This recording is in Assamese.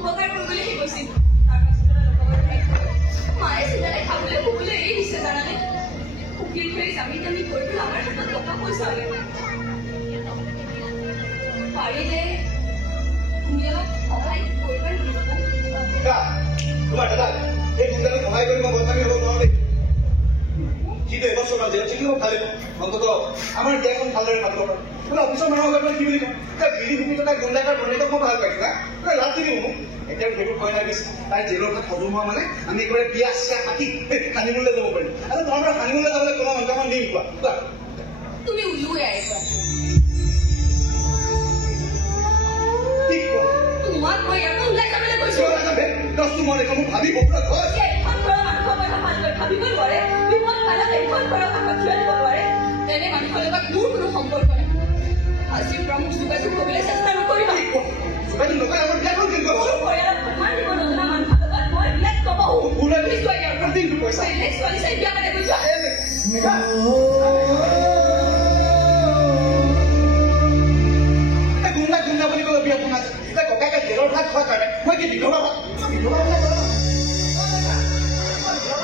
উপকাৰ কৰিবলৈ কৈছিল মায়ে চিন্তাৰে খাবলৈ শুবলৈ এৰি দিছে জানানে উকিল কৰি জামি জামি কৰি আমাৰ হাতত টকা পইচা পাৰিলে তুমি অলপ সহায় কৰিবা নেকি তোমাৰ দাদা এই দুটাকে সহায় কৰি মই বদনামী হ'ব নোৱাৰো দেই কিন্তু এবছৰ মান জেলত থাকিব ভালে অন্তত আমাৰ বিয়াখন ভালদৰে পাতিব পাৰোঁ বোলে অফিচৰ মানুহক আপুনি কি বুলি কওঁ বিধি সুবিধ এটা গুণ্ডাকাৰ বন্ধুক মই ভাল পাইছো হা লাভ দিবি মোক এতিয়া সেইবোৰ ভয় লাগিছে তাই জেলৰ পৰা খবৰ হোৱা মানে আমি একেবাৰে বিয়া চিয়া কাটি হানিমুনলৈ যাব পাৰিম আৰু তোমাৰ পৰা হানিমুনলৈ যাবলৈ কোনো সংখ্যাখন দিম কোৱা তুমি উলিয়াই আহিবা ঠিক কোৱা তোমাক মই ইয়াৰ ওলাই যাবলৈ কৈছো দহটো মই দেখোন মোক ভাবি বহুত ঘৰ এখন ঘৰৰ মানুহৰ কথা ভালকৈ ভাবিব নোৱাৰে বিপদ কালত এখন ঘৰৰ কথা থিয় দিব নোৱাৰে তেনে মানুহৰ লগত মোৰ কোনো সম্পৰ্ক নাই আজিৰ পৰা মোক যোগাযোগ কৰিবলৈ চেষ্টা নকৰিবা যোগাযোগ নকৰে আমাৰ বিয়াখন কিন্তু মোৰ পৰিয়ালত সন্মান দিব নজনা মানুহৰ লগত মই বিয়াত কবাও তুমি চোৱা ইয়াৰ পৰা দিনটো পইচা বেলেগ ছোৱালী চাই বিয়া পাতে গৈছা গুণ্ডা গুণ্ডা বুলি ক'লে বিয়া শুনা ককাকে জেলৰ ভাত খোৱাৰ কাৰণে মই কি বিধৱা